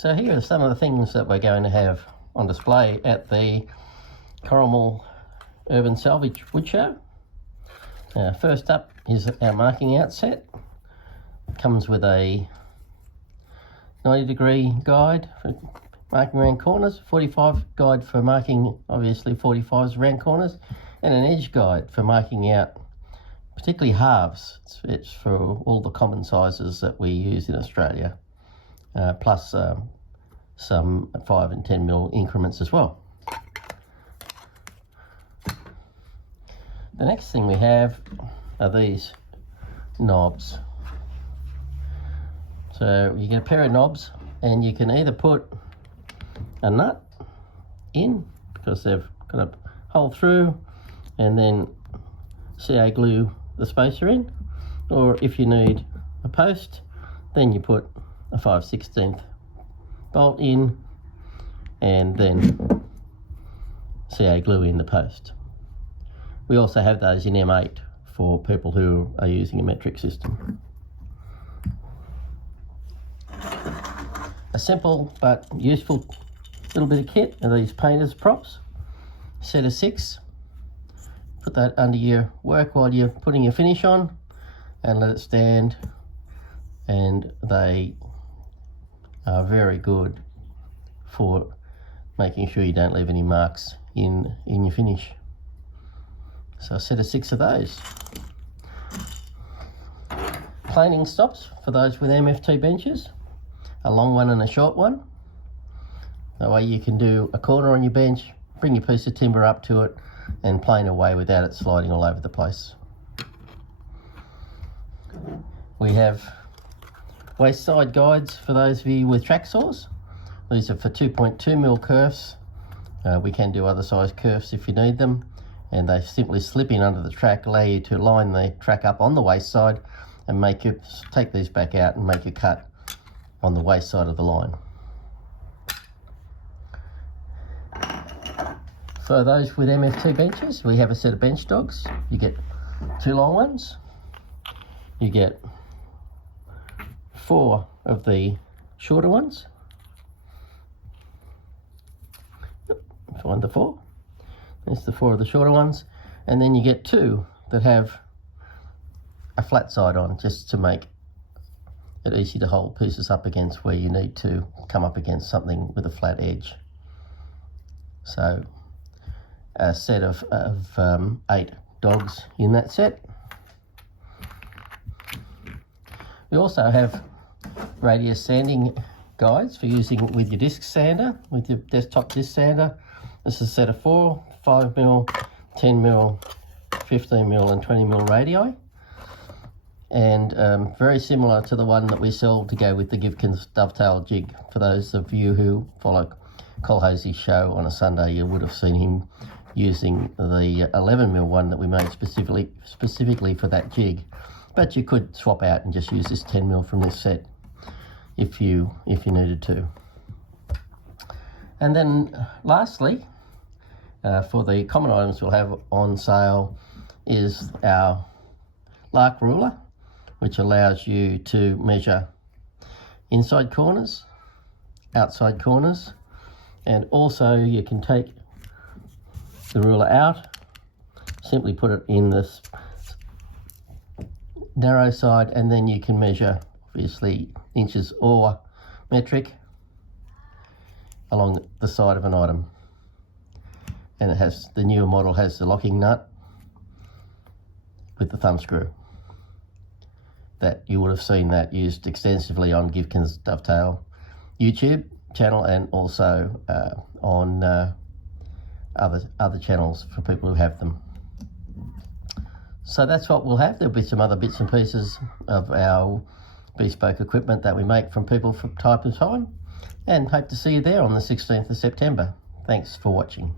So here are some of the things that we're going to have on display at the Corrimal Urban Salvage Wood Show. First up is our marking out set. It comes with a 90-degree guide for marking around corners, 45 guide for marking obviously 45s around corners, and an edge guide for marking out particularly halves. It's for all the common sizes that we use in Australia, plus some 5 and 10 mil increments as well. The next thing we have are these knobs. So you get a pair of knobs, and you can either put a nut in, because they've got a hole through, and then CA glue the spacer in, or if you need a post, then you put a 5/16 bolt in and then CA glue in the post. We also have those in M8 for people who are using a metric system. A simple but useful little bit of kit are these painter's props. Set of 6. Put that under your work while you're putting your finish on and let it stand, and they are very good for making sure you don't leave any marks in your finish. So a set of 6 of those. Planing stops for those with MFT benches, a long one and a short one. That way you can do a corner on your bench, bring your piece of timber up to it and plane away without it sliding all over the place. We have Wayside guides for those of you with track saws. These are for 2.2mm kerfs. We can do other size kerfs if you need them, and they simply slip in under the track, allow you to line the track up on the waste side and take these back out and make a cut on the waste side of the line. For those with MFT benches, we have a set of bench dogs. You get 2 long ones. You get 4 of the shorter ones. Find the 4. There's the 4 of the shorter ones. And then you get 2 that have a flat side on, just to make it easy to hold pieces up against where you need to come up against something with a flat edge. So a set of 8 dogs in that set. We also have radius sanding guides for using with your disc sander, with your desktop disc sander. This is a set of 4, 5mm, 10mm, 15mm and 20mm radii. And very similar to the one that we sell to go with the Givkins dovetail jig. For those of you who follow Colhose's show on a Sunday, you would have seen him using the 11mm one that we made specifically for that jig. But you could swap out and just use this 10mm from this set if you needed to. And then lastly, for the common items we'll have on sale is our Lark ruler, which allows you to measure inside corners, outside corners, and also you can take the ruler out, simply put it in this narrow side, and then you can measure obviously inches or metric along the side of an item. And the newer model has the locking nut with the thumb screw. That you would have seen that used extensively on Givkins Dovetail YouTube channel, and also on other channels for people who have them. So that's what we'll have. There'll be some other bits and pieces of our bespoke equipment that we make from people from time to time, and hope to see you there on the 16th of September. Thanks for watching.